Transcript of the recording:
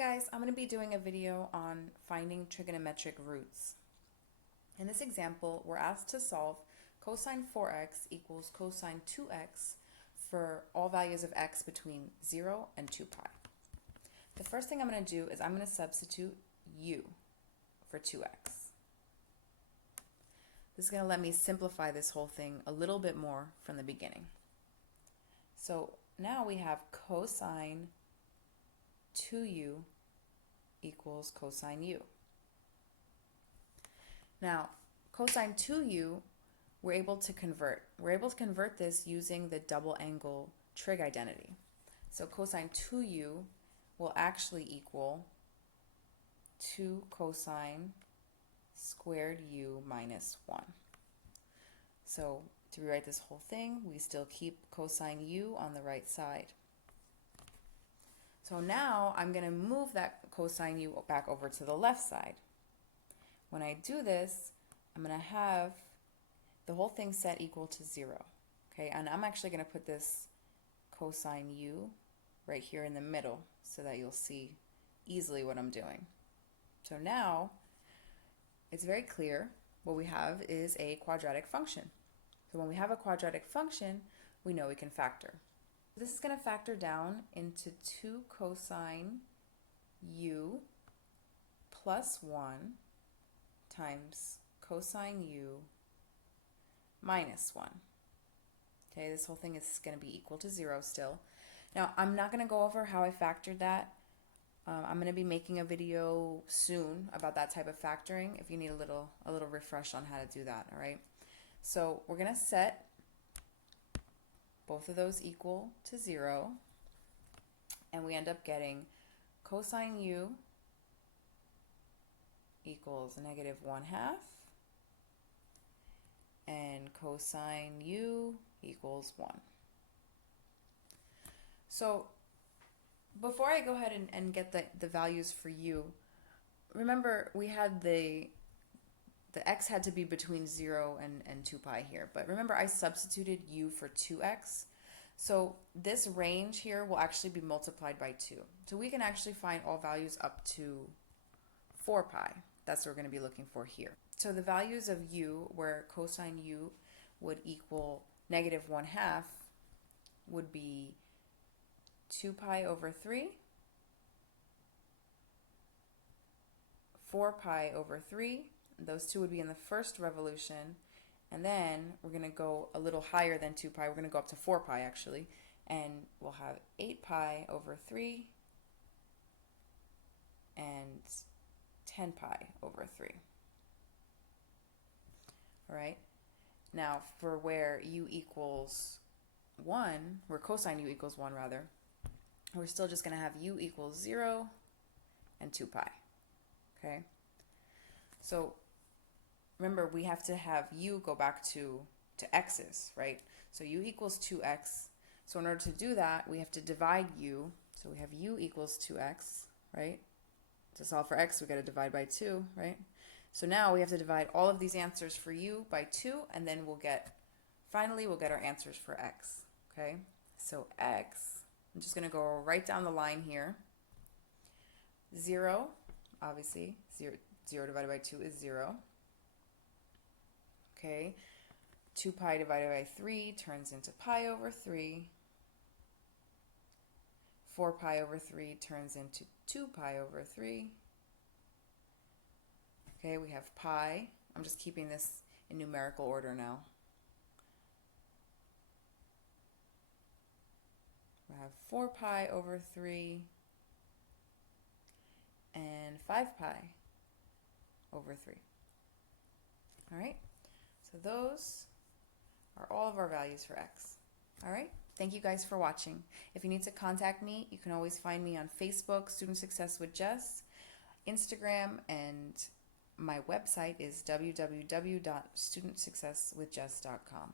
guys, I'm going to be doing a video on finding trigonometric roots. In this example, we're asked to solve cosine 4x equals cosine 2x for all values of x between 0 and 2 pi. The first thing I'm going to do is I'm going to substitute u for 2x. This is going to let me simplify this whole thing a little bit more from the beginning. So now we have cosine 2u equals cosine u. Now, cosine 2u, we're able to convert. We're able to convert this using the double angle trig identity. So cosine 2u will actually equal 2 cosine squared u minus 1. So to rewrite this whole thing, we still keep cosine u on the right side. So now I'm going to move that cosine u back over to the left side. When I do this, I'm going to have the whole thing set equal to 0. Okay, and I'm actually going to put this cosine u right here in the middle so that you'll see easily what I'm doing. So now it's very clear what we have is a quadratic function. So when we have a quadratic function, we know we can factor. This is going to factor down into 2 cosine u plus 1 times cosine u minus 1. Okay, this whole thing is going to be equal to 0 still. Now, I'm not going to go over how I factored that. I'm going to be making a video soon about that type of factoring if you need a little refresh on how to do that, all right? So we're going to set both of those equal to 0, and we end up getting cosine u equals negative 1/2, and cosine u equals 1. So before I go ahead and get the values for u, remember we had the x had to be between 0 and 2 pi here. But remember, I substituted u for 2x. So this range here will actually be multiplied by 2. So we can actually find all values up to 4 pi. That's what we're going to be looking for here. So the values of u, where cosine u would equal negative 1/2, would be 2 pi over 3, 4 pi over 3, those two would be in the first revolution, and then we're going to go a little higher than 2 pi, we're going to go up to 4 pi actually, and we'll have 8 pi over 3 and 10 pi over 3. Alright, now for where u equals 1, where cosine u equals 1 rather, we're still just going to have u equals 0 and 2 pi. Okay, so remember we have to have u go back to x's, right? So u equals 2x. So in order to do that, we have to divide u. So we have u equals 2x, right? To solve for x, we got to divide by 2, right? So now we have to divide all of these answers for u by 2, and then finally we'll get our answers for x. Okay, so x, I'm just going to go right down the line here. 0, obviously, 0 divided by 2 is 0. Okay, 2 pi divided by 3 turns into pi over 3. 4 pi over 3 turns into 2 pi over 3. Okay, we have pi. I'm just keeping this in numerical order now. We have 4 pi over 3 and 5 pi over 3. All right, so those are all of our values for x. All right, thank you guys for watching. If you need to contact me, you can always find me on Facebook, Student Success with Jess, Instagram, and my website is www.studentsuccesswithjess.com.